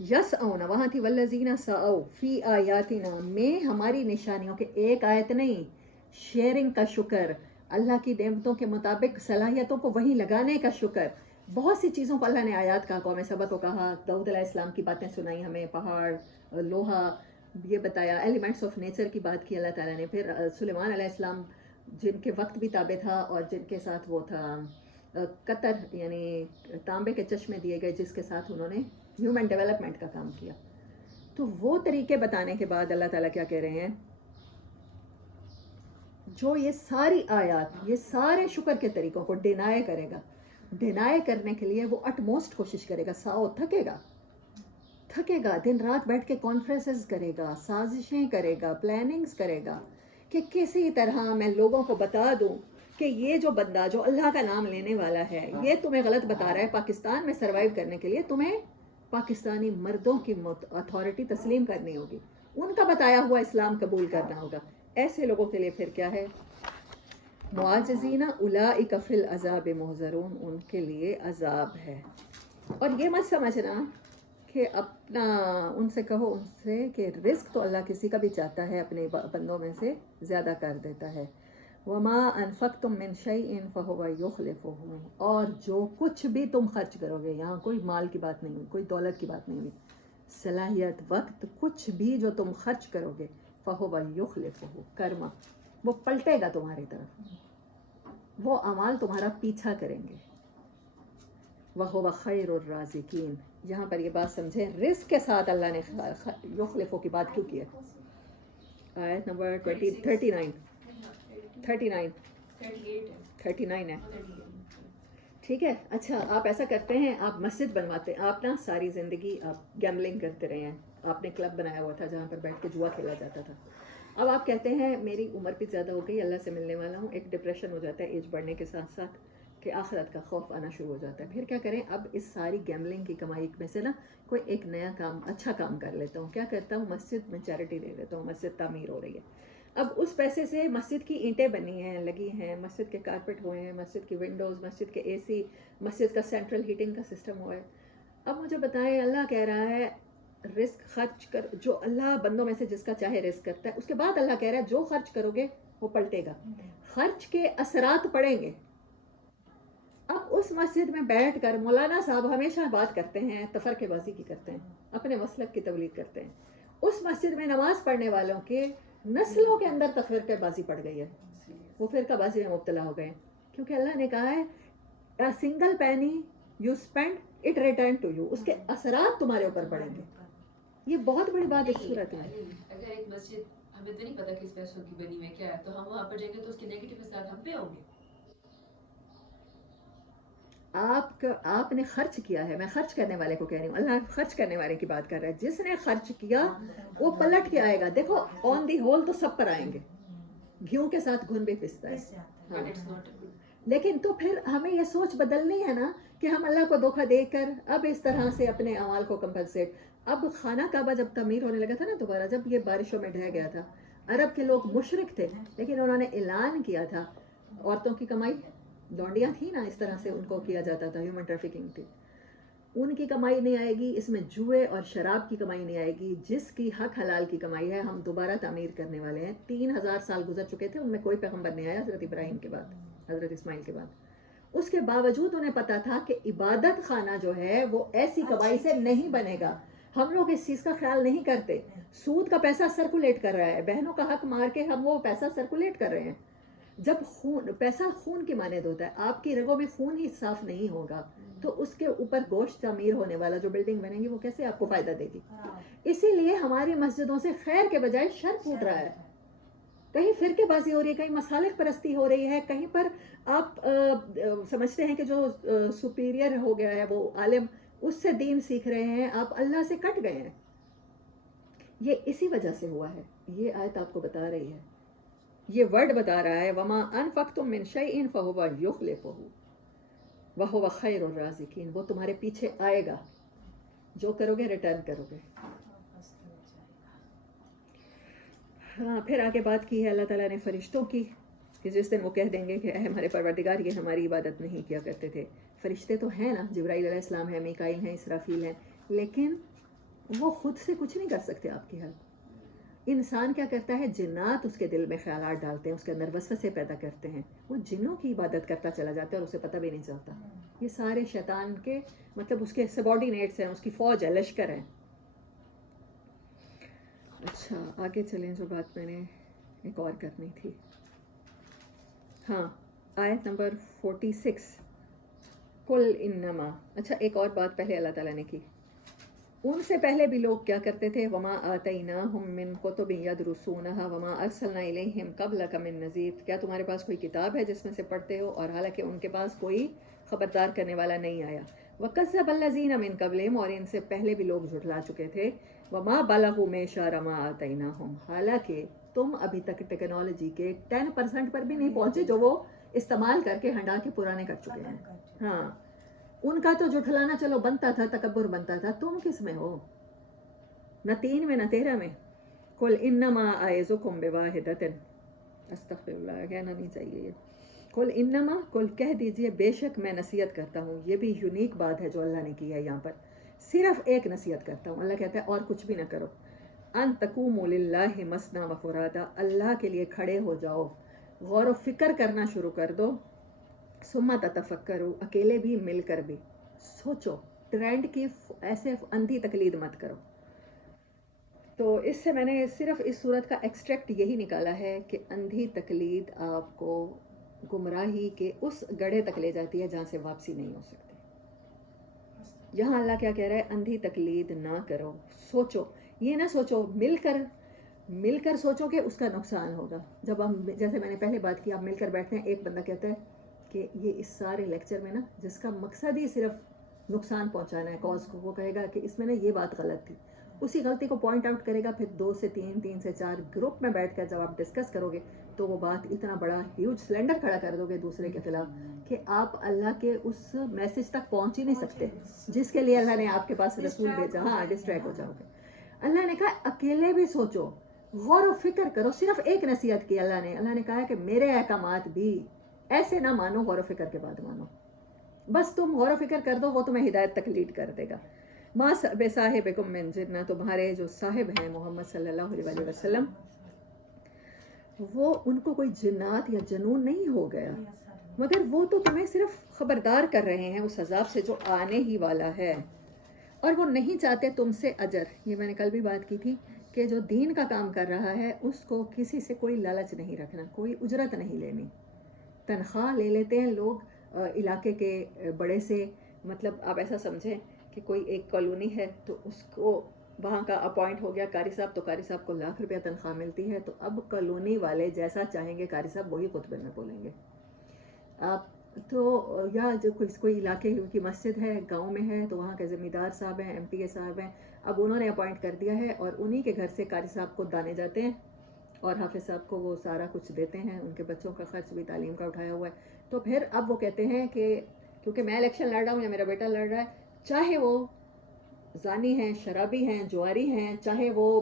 یسعون, وہاں تھی والذین سعوا فی آیاتنا, میں ہماری نشانیوں کے, ایک آیت نہیں, شیئرنگ کا شکر, اللہ کی نعمتوں کے مطابق صلاحیتوں کو وہیں لگانے کا شکر. بہت سی چیزوں کو اللہ نے آیات کہا, قوم سبا کو کہا, داؤد علیہ السلام کی باتیں سنائی ہمیں, پہاڑ, لوہا, یہ بتایا, ایلیمنٹس آف نیچر کی بات کی اللہ تعالیٰ نے. پھر سلیمان علیہ السلام جن کے وقت بھی تابع تھا اور جن کے ساتھ وہ تھا قطر, یعنی تانبے کے چشمے دیے گئے جس کے ساتھ انہوں نے ہیومن ڈیولپمنٹ کا کام کیا. تو وہ طریقے بتانے کے بعد اللہ تعالیٰ کیا کہہ رہے ہیں, جو یہ ساری آیات, یہ سارے شکر کے طریقوں کو ڈینائی کرے گا, ڈینائی کرنے کے لیے وہ اٹموسٹ کوشش کرے گا, ساؤ تھکے گا, دن رات بیٹھ کے کانفرنسز کرے گا, سازشیں کرے گا, پلاننگز کرے گا, کہ کسی طرح میں لوگوں کو بتا دوں کہ یہ جو بندہ جو اللہ کا نام لینے والا ہے یہ تمہیں غلط بتا رہا ہے. پاکستان میں سروائیو کرنے کے لیے تمہیں پاکستانی مردوں کی اتھارٹی تسلیم کرنی ہوگی, ان کا بتایا ہوا اسلام قبول کرنا ہوگا. ایسے لوگوں کے لیے پھر کیا ہے, معاجزین اولئک فی العذاب محضرون, ان کے لیے عذاب ہے. اور یہ مت سمجھنا کہ اپنا ان سے کہو ان سے کہ رزق تو اللہ کسی کا بھی چاہتا ہے اپنے بندوں میں سے زیادہ کر دیتا ہے. وما انفقتم من شیء فهو یخلفہ، اور جو کچھ بھی تم خرچ کرو گے، یہاں کوئی مال کی بات نہیں ہوئی، کوئی دولت کی بات نہیں ہوئی، صلاحیت، وقت، کچھ بھی جو تم خرچ کرو گے فهو یخلفہ، کرما، وہ پلٹے گا تمہاری طرف، وہ اعمال تمہارا پیچھا کریں گے. وَهُوَ خَيْرُ الرَّازِقِينَ، یہاں پر یہ بات سمجھیں، رزق کے ساتھ اللہ نے یخلفو کی بات کیوں کی ہے؟ آیت نمبر 39 ہے. ٹھیک ہے. اچھا آپ ایسا کرتے ہیں، آپ مسجد بنواتے ہیں، آپ نا ساری زندگی آپ گیملنگ کرتے رہے ہیں، آپ نے کلب بنایا ہوا تھا جہاں پر بیٹھ کے جوا کھیلا جاتا تھا. اب آپ کہتے ہیں میری عمر بھی زیادہ ہو گئی، اللہ سے ملنے والا ہوں، ایک ڈپریشن ہو جاتا ہے ایج بڑھنے کے ساتھ ساتھ کہ آخرت کا خوف آنا شروع ہو جاتا ہے. پھر کیا کریں؟ اب اس ساری گیملنگ کی کمائی میں سے نا کوئی ایک نیا کام، اچھا کام کر لیتا ہوں. کیا کرتا ہوں؟ مسجد میں چیریٹی دے دیتا ہوں، مسجد تعمیر ہو رہی ہے. اب اس پیسے سے مسجد کی اینٹیں بنی ہیں، لگی ہیں، مسجد کے کارپٹ ہوئے ہیں، مسجد کی ونڈوز، مسجد کے اے سی، مسجد کا سینٹرل ہیٹنگ کا سسٹم ہوا ہے. اب مجھے بتائیں، اللہ کہہ رہا ہے رزق خرچ کر، جو اللہ بندوں میں سے جس کا چاہے رزق کرتا ہے، اس کے بعد اللہ کہہ رہا ہے جو خرچ کرو گے وہ پلٹے گا، خرچ کے اثرات پڑیں گے. اب اس مسجد میں بیٹھ کر مولانا صاحب ہمیشہ بات کرتے ہیں، تفرقے بازی کی کرتے ہیں، اپنے مسلک کی تبلیغ کرتے ہیں. اس مسجد میں نماز پڑھنے والوں کے نسلوں کے اندر تفرقے بازی پڑ گئی ہے، وہ فرقہ بازی میں مبتلا ہو گئے ہیں. کیونکہ اللہ نے کہا ہے single penny you spend it return to you, اس کے اثرات تمہارے اوپر پڑیں گے. یہ بہت بڑی بات اس صورت میں. اگر ایک مسجد ہمیں تو نہیں پتا کس پیسوں کی بنی ہوئی کیا ہے، تو ہم وہاں پر جائیں گے تو اس کے نیگیٹو اثرات ہم پہ ہوں گے. آپ نے خرچ کیا ہے، میں خرچ کرنے والے کو کہہ رہی ہوں، اللہ خرچ کرنے والے کی بات کر رہا ہے. جس نے خرچ کیا وہ پلٹ کے آئے گا. دیکھو آن دی ہول تو سب پر آئیں گے، گھیوں کے ساتھ گھن بھی پستا ہے. But it's not a good. لیکن تو پھر ہمیں یہ سوچ بدلنی ہے نا کہ ہم اللہ کو دھوکہ دے کر اب اس طرح سے اپنے اعمال کو کمپنسیٹ. اب خانہ کعبہ جب تعمیر ہونے لگا تھا نا دوبارہ، جب یہ بارشوں میں ڈھہ گیا تھا، عرب کے لوگ مشرک تھے لیکن انہوں نے اعلان کیا تھا، عورتوں کی کمائی، لونڈیاں تھیں نا، اس طرح سے ان کو کیا جاتا تھا، ہیومن ٹریفکنگ تھی، ان کی کمائی نہیں آئے گی، اس میں جوئے اور شراب کی کمائی نہیں آئے گی. جس کی حق حلال کی کمائی ہے ہم دوبارہ تعمیر کرنے والے ہیں. 3000 سال گزر چکے تھے، ان میں کوئی پیغمبر نہیں آیا حضرت ابراہیم کے بعد، حضرت اسماعیل کے بعد. اس کے باوجود انہیں پتا تھا کہ عبادت خانہ جو ہے وہ ایسی کمائی سے نہیں بنے گا. ہم لوگ اس چیز کا خیال نہیں کرتے. سود کا پیسہ سرکولیٹ کر رہا ہے، بہنوں کا حق مار کے ہم وہ پیسہ سرکولیٹ کر رہے ہیں. جب خون، پیسہ خون کی مانند ہوتا ہے، آپ کی رگوں میں خون ہی صاف نہیں ہوگا تو اس کے اوپر گوشت تعمیر ہونے والا جو بلڈنگ بنے گی وہ کیسے آپ کو فائدہ دے گی؟ اسی لیے ہماری مسجدوں سے خیر کے بجائے شر پھوٹ رہا ہے. کہیں فرقے بازی ہو رہی ہے، کہیں مصالح پرستی ہو رہی ہے، کہیں پر آپ سمجھتے ہیں کہ جو سپیریئر ہو گیا ہے وہ عالم، اس سے دین سیکھ رہے ہیں، آپ اللہ سے کٹ گئے ہیں. یہ اسی وجہ سے ہوا ہے. یہ آیت آپ کو بتا رہی ہے، یہ ورڈ بتا رہا ہے وما انفقتم من شیء فهو یخلفہ وهو خیر الرازقین. وہ تمہارے پیچھے آئے گا، جو کرو گے ریٹرن کرو گے. ہاں پھر آگے بات کی ہے اللہ تعالیٰ نے فرشتوں کی کہ جس دن وہ کہہ دیں گے کہ اے ہمارے پروردگار یہ ہماری عبادت نہیں کیا کرتے تھے. فرشتے تو ہیں نا، جبرائیل علیہ السلام ہے، میکائیل ہیں، اسرافیل ہیں، لیکن وہ خود سے کچھ نہیں کر سکتے آپ کی ہیلپ. انسان کیا کرتا ہے؟ جنات اس کے دل میں خیالات ڈالتے ہیں، اس کے اندر وسوسے پیدا کرتے ہیں، وہ جنوں کی عبادت کرتا چلا جاتا ہے اور اسے پتہ بھی نہیں چلتا. یہ سارے شیطان کے مطلب اس کے سبارڈینیٹس ہیں، اس کی فوج ہے، لشکر ہیں. اچھا آگے چلیں، جو بات میں نے ایک اور کرنی تھی. ہاں آیت نمبر 46، قل انما. اچھا ایک اور بات پہلے اللہ تعالیٰ نے کی. ان سے پہلے بھی لوگ کیا کرتے تھے؟ وما آتیناہم من کتب یدرسونہا وما ارسلنا الیہم قبلک من نذیر. کیا تمہارے پاس کوئی کتاب ہے جس میں سے پڑھتے ہو اور حالانکہ ان کے پاس کوئی خبردار کرنے والا نہیں آیا؟ وکذب الذین من قبلہم، اور ان سے پہلے بھی لوگ جھٹلا چکے تھے. وما بلغوا معشار ما آتیناہم، حالانکہ تم ابھی تک ٹیکنالوجی کے 10% پر بھی نہیں پہنچے جو وہ استعمال کر کے ہنڈا کے پرانے کر چکے ہیں. ہاں ان کا تو جھٹلانا چلو بنتا تھا، تکبر بنتا تھا، تم کس میں ہو؟ نہ 3 میں نہ 13 میں. قل انما اعظکم بواحدۃ، استغفر اللہ، کہنا نہیں چاہیے یہ. قل انما، قل کہہ دیجئے بے شک میں نصیحت کرتا ہوں. یہ بھی یونیک بات ہے جو اللہ نے کی ہے یہاں پر صرف ایک نصیحت کرتا ہوں. اللہ کہتا ہے اور کچھ بھی نہ کرو. ان تقوموا للہ مثنی و فرادا, اللہ کے لیے کھڑے ہو جاؤ, غور و فکر کرنا شروع کر دو. ثم تتفکروا, اکیلے بھی مل کر بھی سوچو, ٹرینڈ کی ایسے اندھی تقلید مت کرو. تو اس سے میں نے صرف اس صورت کا ایکسٹریکٹ یہی نکالا ہے کہ اندھی تقلید آپ کو گمراہی کے اس گڑھے تک لے جاتی ہے جہاں سے واپسی نہیں ہو سکتی. یہاں اللہ کیا کہہ رہا ہے, اندھی تقلید نہ کرو, سوچو. یہ نہ سوچو مل کر سوچو کہ اس کا نقصان ہوگا. جب ہم, جیسے میں نے پہلے بات کی, آپ مل کر بیٹھتے ہیں, ایک بندہ کہتا ہے کہ یہ اس سارے لیکچر میں نا جس کا مقصد ہی صرف نقصان پہنچانا ہے کاز کو, وہ کہے گا کہ اس میں نا یہ بات غلط تھی, اسی غلطی کو پوائنٹ آؤٹ کرے گا. پھر 2 سے 3 3 سے 4 گروپ میں بیٹھ کر جب آپ ڈسکس کرو گے تو وہ بات اتنا بڑا ہیوج سلنڈر کھڑا کر دو گے دوسرے کے خلاف کہ آپ اللہ کے اس میسج تک پہنچ ہی نہیں سکتے جس کے لیے اللہ نے آپ کے پاس رسول بھیجا. ہاں, ڈسٹریکٹ ہو جاؤ گے. اللہ نے کہا اکیلے بھی سوچو, غور و فکر کرو. صرف ایک نصیحت کی اللہ نے کہا کہ میرے احکامات بھی ایسے نہ مانو, غور و فکر کے بعد مانو. بس تم غور و فکر کر دو, وہ تمہیں ہدایت تک لیڈ کر دے گا. ما بصاحبکم من جنہ, تمہارے جو صاحب ہیں محمد صلی اللہ علیہ وسلم, وہ ان کو کوئی جنات یا جنون نہیں ہو گیا, مگر وہ تو تمہیں صرف خبردار کر رہے ہیں اس عذاب سے جو آنے ہی والا ہے, اور وہ نہیں چاہتے تم سے اجر. یہ میں نے کل بھی بات کی تھی کہ جو دین کا کام کر رہا ہے اس کو کسی سے کوئی لالچ نہیں رکھنا, کوئی اجرت نہیں لینی. تنخواہ لے لیتے ہیں لوگ علاقے کے بڑے سے, مطلب آپ ایسا سمجھیں کہ کوئی ایک کالونی ہے تو اس کو وہاں کا اپوائنٹ ہو گیا قاری صاحب, تو قاری صاحب کو ₹1,00,000 تنخواہ ملتی ہے, تو اب کالونی والے جیسا چاہیں گے قاری صاحب وہی خطبے میں بولیں گے. آپ تو یا جو کوئی علاقے کی مسجد ہے گاؤں میں ہے تو وہاں کے ذمہ دار صاحب ہیں, MPA صاحب ہیں, اب انہوں نے اپوائنٹ کر دیا ہے اور انہی کے گھر سے قاری صاحب کو دانے جاتے ہیں اور حافظ صاحب کو وہ سارا کچھ دیتے ہیں, ان کے بچوں کا خرچ بھی تعلیم کا اٹھایا ہوا ہے. تو پھر اب وہ کہتے ہیں کہ کیونکہ میں الیکشن لڑ رہا ہوں یا میرا بیٹا لڑ رہا ہے, چاہے وہ زانی ہیں, شرابی ہیں, جواری ہیں, چاہے وہ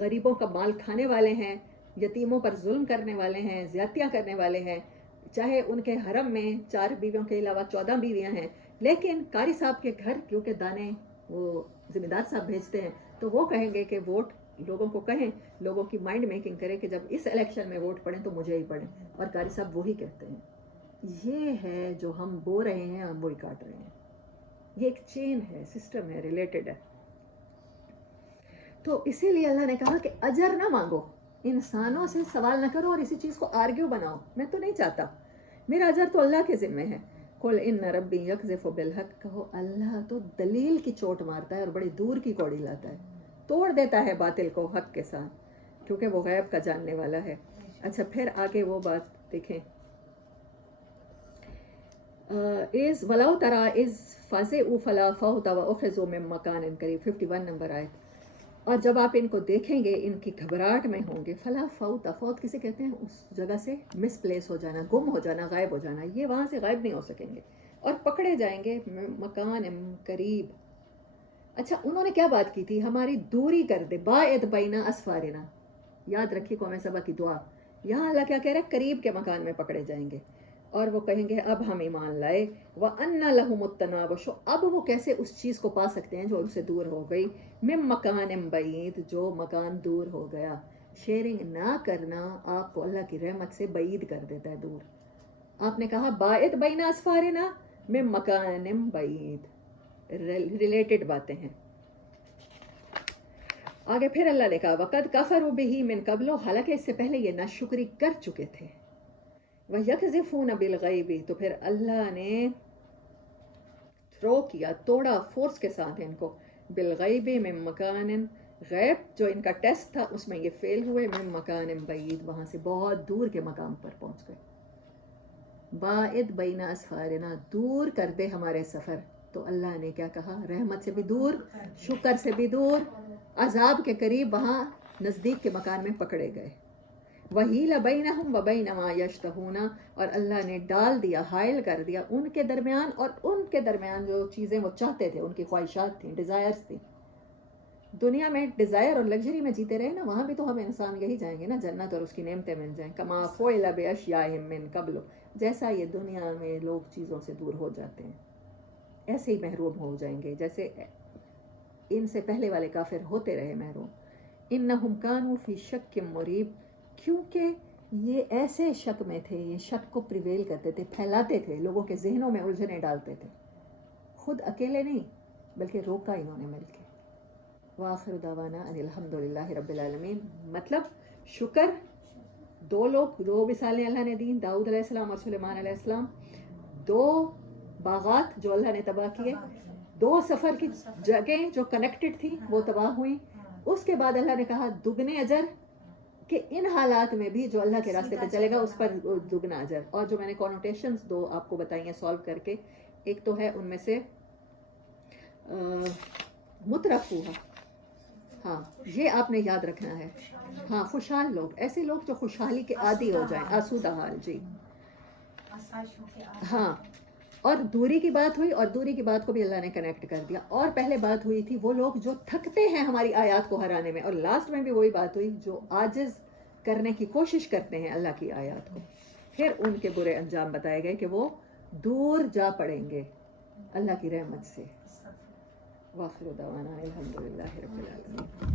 غریبوں کا مال کھانے والے ہیں, یتیموں پر ظلم کرنے والے ہیں, زیادتیاں کرنے والے ہیں, چاہے ان کے حرم میں 4 بیویوں کے علاوہ 14 بیویاں ہیں, لیکن قاری صاحب کے گھر کیونکہ دانے وہ ذمہ دار صاحب بھیجتے ہیں تو وہ کہیں گے کہ ووٹ لوگوں کو کہیں, لوگوں کی مائنڈ میکنگ کرے کہ جب اس الیکشن میں ووٹ پڑیں تو مجھے ہی پڑیں, اور قاری صاحب وہی کہتے ہیں. یہ ہے جو ہم بو رہے ہیں, ہم وہی کاٹ رہے ہیں. یہ ایک چین ہے, سسٹم ہے, ریلیٹڈ ہے. تو اسی لیے اللہ نے کہا کہ اجر نہ مانگو, انسانوں سے سوال نہ کرو اور اسی چیز کو آرگیو بناؤ, میں تو نہیں چاہتا, میرا اجر تو اللہ کے ذمے ہے. قل ان ربی یقذف بالحق, کہو اللہ تو دلیل کی چوٹ مارتا ہے اور بڑی دور کی کوڑی لاتا ہے, توڑ دیتا ہے باطل کو حق کے ساتھ, کیونکہ وہ غیب کا جاننے والا ہے. اچھا پھر آگے وہ بات دیکھیں, از ولو ترا از فازعوا فلا فوت واخذوا من مکان قریب, 51 نمبر آیت. اور جب آپ ان کو دیکھیں گے ان کی گھبراہٹ میں ہوں گے, فلا فوت, فوت کسے کہتے ہیں, اس جگہ سے مس پلیس ہو جانا, گم ہو جانا, غائب ہو جانا, یہ وہاں سے غائب نہیں ہو سکیں گے اور پکڑے جائیں گے مکان قریب. اچھا انہوں نے کیا بات کی تھی, ہماری دوری کر دے, باعد بینا اسفارنا, یاد رکھیے قوم سبا کی دعا. یہاں اللہ کیا کہہ رہا ہے, قریب کے مکان میں پکڑے جائیں گے اور وہ کہیں گے اب ہم ایمان لائے. وَأَنَّ لَهُمُ التَّنَابُشُ, اب وہ کیسے اس چیز کو پا سکتے ہیں جو ان سے دور ہو گئی, مِن مَّکَانٍ بَعِیدٍ, جو مکان دور ہو گیا. شیئرنگ نہ کرنا آپ کو اللہ کی رحمت سے بعید کر دیتا ہے, دور. آپ نے کہا باعد بین اسفارنا مِن مَّکَانٍ بَعِیدٍ, ریلیٹڈ باتیں ہیں. آگے پھر اللہ نے کہا وَقَدْ كَفَرُوا بِهِ مِن قَبْلُ, حالانکہ اس سے پہلے یہ ناشکری کر چکے تھے. وَيَقْذِفُونَ بِالْغَيْبِ, تو پھر اللہ نے تھرو کیا, توڑا فورس کے ساتھ ان کو, بالغیب من مکان, غیب جو ان کا ٹیسٹ تھا اس میں یہ فیل ہوئے, من مکان بعید, وہاں سے بہت دور کے مقام پر پہنچ گئے. باعد بین اسفارنا, دور کر دے ہمارے سفر. تو اللہ نے کیا کہا, رحمت سے بھی دور, شکر سے بھی دور, عذاب کے قریب, وہاں نزدیک کے مکان میں پکڑے گئے. وَحِيلَ بَيْنَهُمْ وَبَيْنَ مَا يَشْتَهُونَ, اور اللہ نے ڈال دیا, حائل کر دیا ان کے درمیان اور ان کے درمیان جو چیزیں وہ چاہتے تھے, ان کی خواہشات تھیں, ڈیزائرز تھیں. دنیا میں ڈیزائر اور لگژری میں جیتے رہے نا, وہاں بھی تو ہم انسان یہی جائیں گے نا, جنت اور اس کی نعمتیں مل جائیں. کما فعل باشیاء من قبل, جیسا یہ دنیا میں لوگ چیزوں سے دور ہو جاتے ہیں. ایسے ہی محروم ہو جائیں گے جیسے ان سے پہلے والے کافر ہوتے رہے محروم. انہم کانوا فی شک مریب، کیونکہ یہ ایسے شک میں تھے، یہ شک کو پریویل کرتے تھے، پھیلاتے تھے، لوگوں کے ذہنوں میں الجھنیں ڈالتے تھے، خود اکیلے نہیں بلکہ روکا انہوں نے مل کے. وآخر دعوانا ان الحمد للہ رب العالمین. مطلب شکر، دو مثالیں اللہ نے دیں، داؤد علیہ السلام اور سلیمان علیہ السلام، 2 باغات جو اللہ نے تباہ کیے، 2 سفر کی جگہیں جو کنیکٹڈ تھیں وہ تباہ ہوئیں. اس کے بعد اللہ نے کہا دگنے اجر، کہ ان حالات میں بھی جو اللہ کے راستے پہ چلے گا اس پر دگنا اجر. اور جو میں نے کونوٹیشنز 2 آپ کو بتائی ہیں سالو کر کے، ایک تو ہے ان میں سے مترف ہوا، ہاں یہ آپ نے یاد رکھنا ہے. ہاں خوشحال لوگ، ایسے لوگ جو خوشحالی کے عادی ہو جائیں، آسودہ حال. جی ہاں. اور دوری کی بات ہوئی، اور دوری کی بات کو بھی اللہ نے کنیکٹ کر دیا. اور پہلے بات ہوئی تھی وہ لوگ جو تھکتے ہیں ہماری آیات کو ہرانے میں، اور لاسٹ میں بھی وہی بات ہوئی جو عاجز کرنے کی کوشش کرتے ہیں اللہ کی آیات کو. پھر ان کے برے انجام بتائے گئے کہ وہ دور جا پڑیں گے اللہ کی رحمت سے. وآخر دعوانا الحمد للہ رب العالمین.